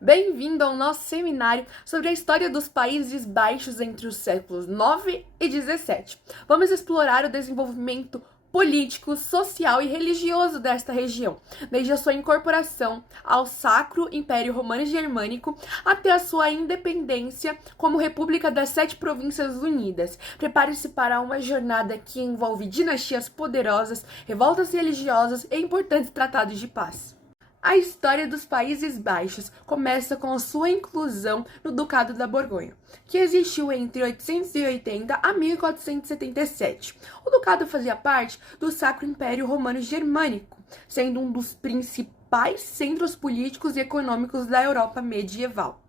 Bem-vindo ao nosso seminário sobre a história dos Países Baixos entre os séculos 9 e 17. Vamos explorar o desenvolvimento político, social e religioso desta região, desde a sua incorporação ao Sacro Império Romano Germânico até a sua independência como República das Sete Províncias Unidas. Prepare-se para uma jornada que envolve dinastias poderosas, revoltas religiosas e importantes tratados de paz. A história dos Países Baixos começa com a sua inclusão no Ducado da Borgonha, que existiu entre 880 a 1477. O ducado fazia parte do Sacro Império Romano Germânico, sendo um dos principais centros políticos e econômicos da Europa medieval.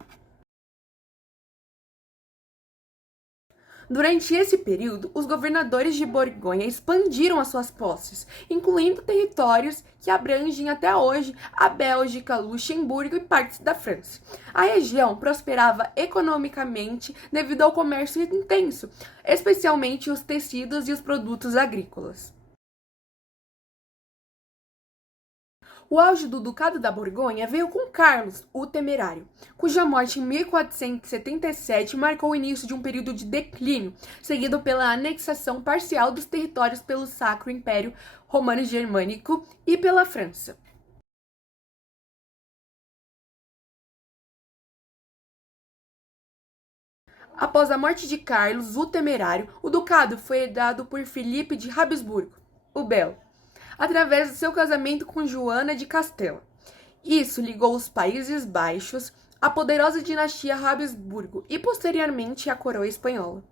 Durante esse período, os governadores de Borgonha expandiram as suas posses, incluindo territórios que abrangem até hoje a Bélgica, Luxemburgo e partes da França. A região prosperava economicamente devido ao comércio intenso, especialmente os tecidos e os produtos agrícolas. O auge do Ducado da Borgonha veio com Carlos, o Temerário, cuja morte em 1477 marcou o início de um período de declínio, seguido pela anexação parcial dos territórios pelo Sacro Império Romano Germânico e pela França. Após a morte de Carlos, o Temerário, o ducado foi herdado por Filipe de Habsburgo, o Belo, através do seu casamento com Joana de Castela. Isso ligou os Países Baixos à poderosa dinastia Habsburgo e, posteriormente, à coroa espanhola.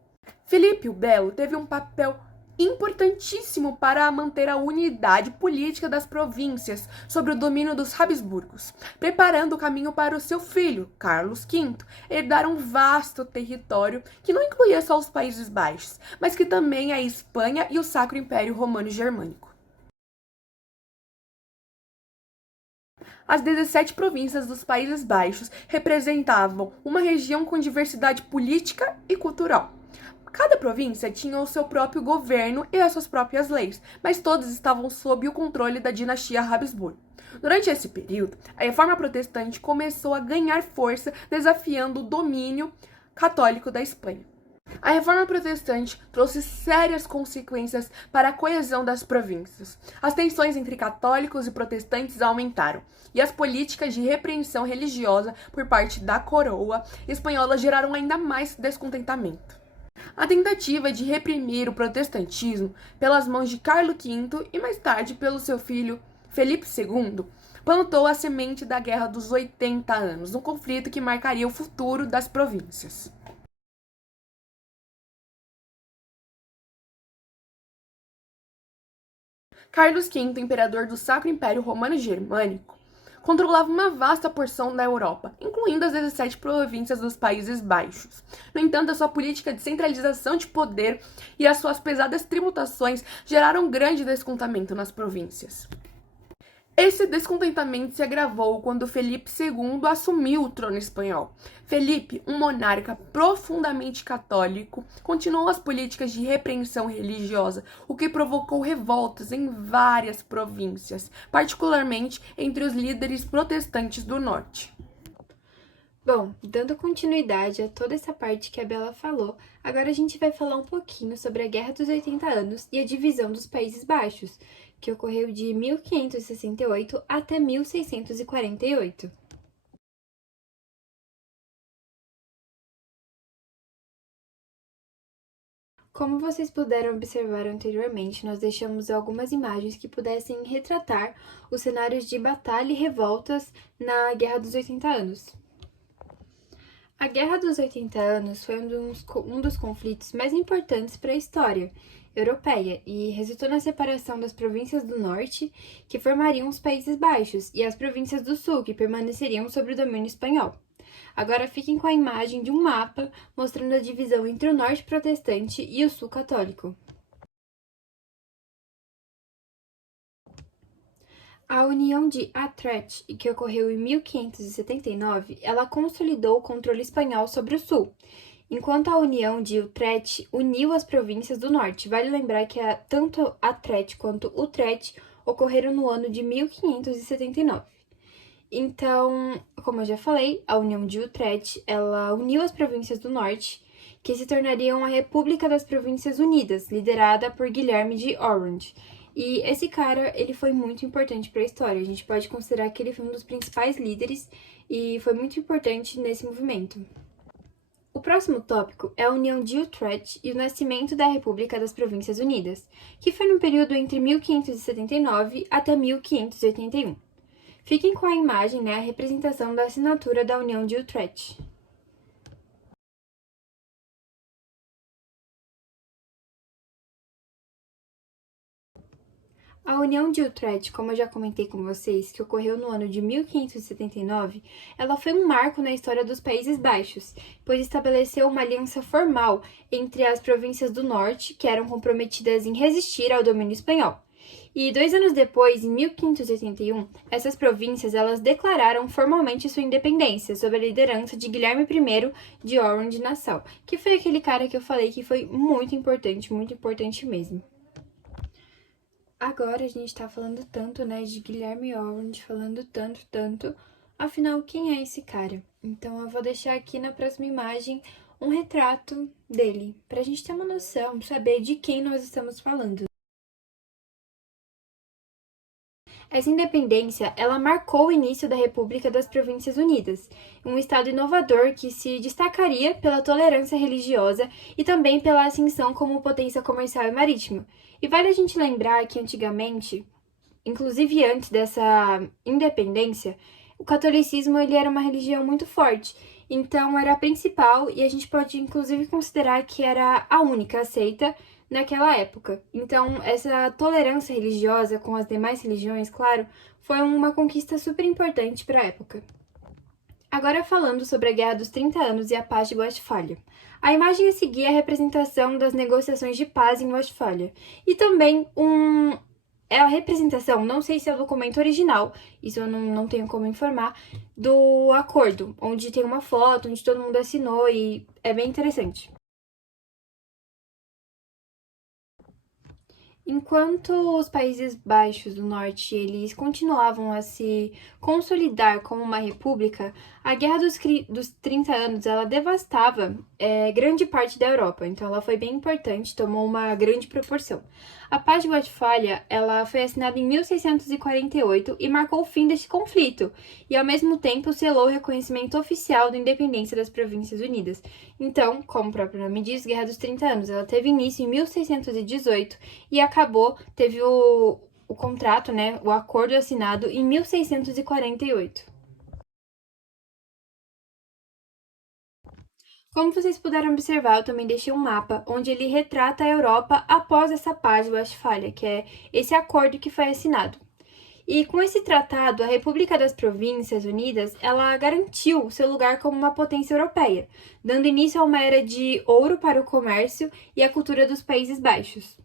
Filipe o Belo teve um papel importantíssimo para manter a unidade política das províncias sob o domínio dos Habsburgos, preparando o caminho para o seu filho, Carlos V, herdar um vasto território que não incluía só os Países Baixos, mas que também a Espanha e o Sacro Império Romano Germânico. As 17 províncias dos Países Baixos representavam uma região com diversidade política e cultural. Cada província tinha o seu próprio governo e as suas próprias leis, mas todas estavam sob o controle da dinastia Habsburgo. Durante esse período, a reforma protestante começou a ganhar força, desafiando o domínio católico da Espanha. A reforma protestante trouxe sérias consequências para a coesão das províncias. As tensões entre católicos e protestantes aumentaram, e as políticas de repreensão religiosa por parte da coroa espanhola geraram ainda mais descontentamento. A tentativa de reprimir o protestantismo pelas mãos de Carlos V e mais tarde pelo seu filho Felipe II plantou a semente da Guerra dos 80 Anos, um conflito que marcaria o futuro das províncias. Carlos V, imperador do Sacro Império Romano Germânico, controlava uma vasta porção da Europa, incluindo as 17 províncias dos Países Baixos. No entanto, a sua política de centralização de poder e as suas pesadas tributações geraram grande descontentamento nas províncias. Esse descontentamento se agravou quando Felipe II assumiu o trono espanhol. Felipe, um monarca profundamente católico, continuou as políticas de repreensão religiosa, o que provocou revoltas em várias províncias, particularmente entre os líderes protestantes do norte. Bom, dando continuidade a toda essa parte que a Bela falou, agora a gente vai falar um pouquinho sobre a Guerra dos 80 Anos e a divisão dos Países Baixos, que ocorreu de 1568 até 1648. Como vocês puderam observar anteriormente, nós deixamos algumas imagens que pudessem retratar os cenários de batalha e revoltas na Guerra dos 80 Anos. A Guerra dos 80 Anos foi um dos conflitos mais importantes para a história europeia e resultou na separação das províncias do norte, que formariam os Países Baixos, e as províncias do sul, que permaneceriam sob o domínio espanhol. Agora fiquem com a imagem de um mapa mostrando a divisão entre o norte protestante e o sul católico. A União de Utrecht, que ocorreu em 1579, ela consolidou o controle espanhol sobre o sul, enquanto a União de Utrecht uniu as províncias do norte. Vale lembrar que tanto Utrecht quanto Utrecht ocorreram no ano de 1579. Então, como eu já falei, a União de Utrecht, ela uniu as províncias do norte, que se tornariam a República das Províncias Unidas, liderada por Guilherme de Orange. E esse cara, ele foi muito importante para a história. A gente pode considerar que ele foi um dos principais líderes e foi muito importante nesse movimento. O próximo tópico é a União de Utrecht e o nascimento da República das Províncias Unidas, que foi no período entre 1579 até 1581. Fiquem com a imagem, a representação da assinatura da União de Utrecht. A União de Utrecht, como eu já comentei com vocês, que ocorreu no ano de 1579, ela foi um marco na história dos Países Baixos, pois estabeleceu uma aliança formal entre as províncias do norte, que eram comprometidas em resistir ao domínio espanhol. E 2 anos depois, em 1581, essas províncias elas declararam formalmente sua independência sob a liderança de Guilherme I de Orange-Nassau, que foi aquele cara que eu falei que foi muito importante mesmo. Agora a gente tá falando tanto, de Guilherme Orange, falando tanto. Afinal, quem é esse cara? Então eu vou deixar aqui na próxima imagem um retrato dele, pra gente ter uma noção, saber de quem nós estamos falando. Essa independência, ela marcou o início da República das Províncias Unidas, um estado inovador que se destacaria pela tolerância religiosa e também pela ascensão como potência comercial e marítima. E vale a gente lembrar que antigamente, inclusive antes dessa independência, o catolicismo ele era uma religião muito forte, então era a principal e a gente pode inclusive considerar que era a única aceita naquela época. Então, essa tolerância religiosa com as demais religiões, claro, foi uma conquista super importante para a época. Agora falando sobre a Guerra dos 30 Anos e a Paz de Westfália. A imagem a seguir é a representação das negociações de paz em Westfália. E também é a representação, não sei se é o documento original, isso eu não tenho como informar, do acordo, onde tem uma foto, onde todo mundo assinou e é bem interessante. Enquanto os Países Baixos do Norte eles continuavam a se consolidar como uma república, a Guerra dos 30 Anos ela devastava grande parte da Europa, então ela foi bem importante, tomou uma grande proporção. A Paz de Westfália ela foi assinada em 1648 e marcou o fim deste conflito, e ao mesmo tempo selou o reconhecimento oficial da independência das Províncias Unidas. Então, como o próprio nome diz, Guerra dos 30 Anos, ela teve início em 1618 e acabou, teve o contrato, o acordo assinado em 1648. Como vocês puderam observar, eu também deixei um mapa onde ele retrata a Europa após essa paz de Westfália, que é esse acordo que foi assinado. E com esse tratado, a República das Províncias Unidas, ela garantiu seu lugar como uma potência europeia, dando início a uma era de ouro para o comércio e a cultura dos Países Baixos.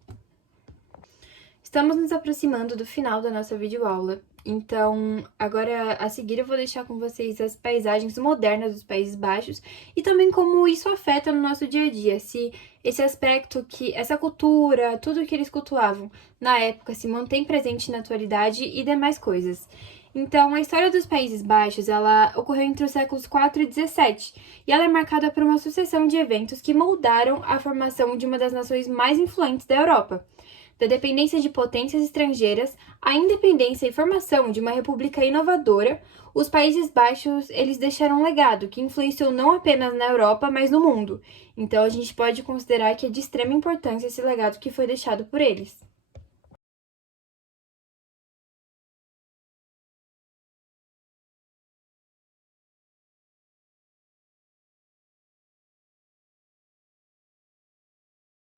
Estamos nos aproximando do final da nossa videoaula, então agora a seguir eu vou deixar com vocês as paisagens modernas dos Países Baixos e também como isso afeta no nosso dia a dia, se esse aspecto que essa cultura, tudo que eles cultuavam na época se mantém presente na atualidade e demais coisas. Então, a história dos Países Baixos, ela ocorreu entre os séculos 4 e 17, e ela é marcada por uma sucessão de eventos que moldaram a formação de uma das nações mais influentes da Europa. Da dependência de potências estrangeiras à independência e formação de uma república inovadora, os Países Baixos eles deixaram um legado que influenciou não apenas na Europa, mas no mundo. Então a gente pode considerar que é de extrema importância esse legado que foi deixado por eles.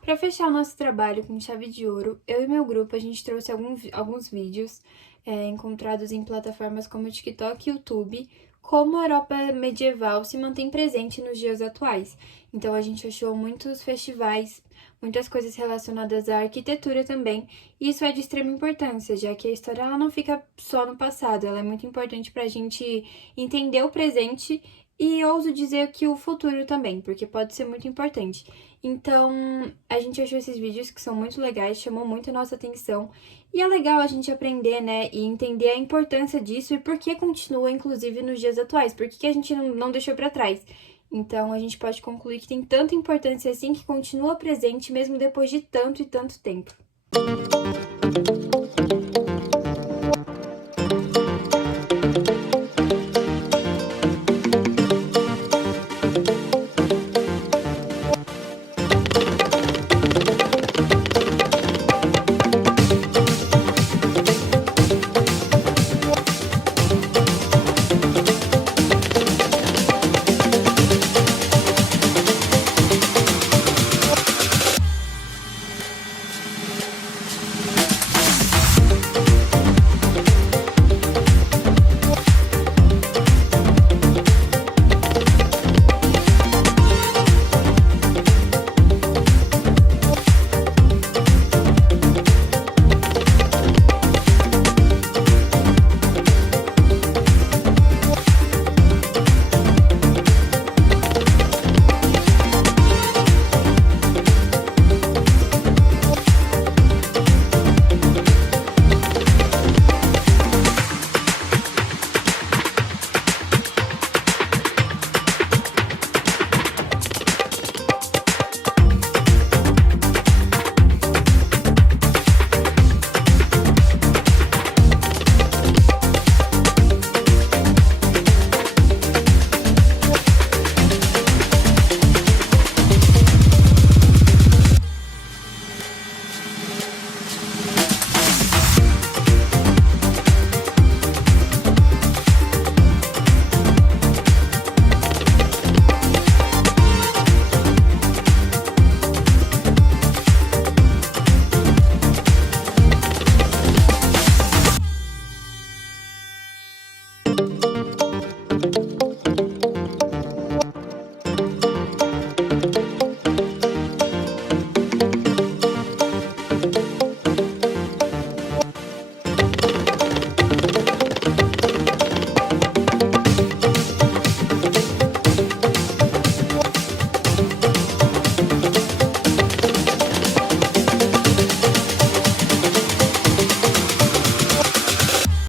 Para fechar o nosso trabalho com chave de ouro, eu e meu grupo a gente trouxe alguns vídeos encontrados em plataformas como o TikTok e YouTube, como a Europa medieval se mantém presente nos dias atuais. Então a gente achou muitos festivais, muitas coisas relacionadas à arquitetura também, e isso é de extrema importância, já que a história ela não fica só no passado, ela é muito importante para a gente entender o presente e ouso dizer que o futuro também, porque pode ser muito importante. Então, a gente achou esses vídeos que são muito legais, chamou muito a nossa atenção, e é legal a gente aprender, né, e entender a importância disso e por que continua, inclusive, nos dias atuais, por que a gente não deixou para trás. Então, a gente pode concluir que tem tanta importância assim que continua presente mesmo depois de tanto e tanto tempo.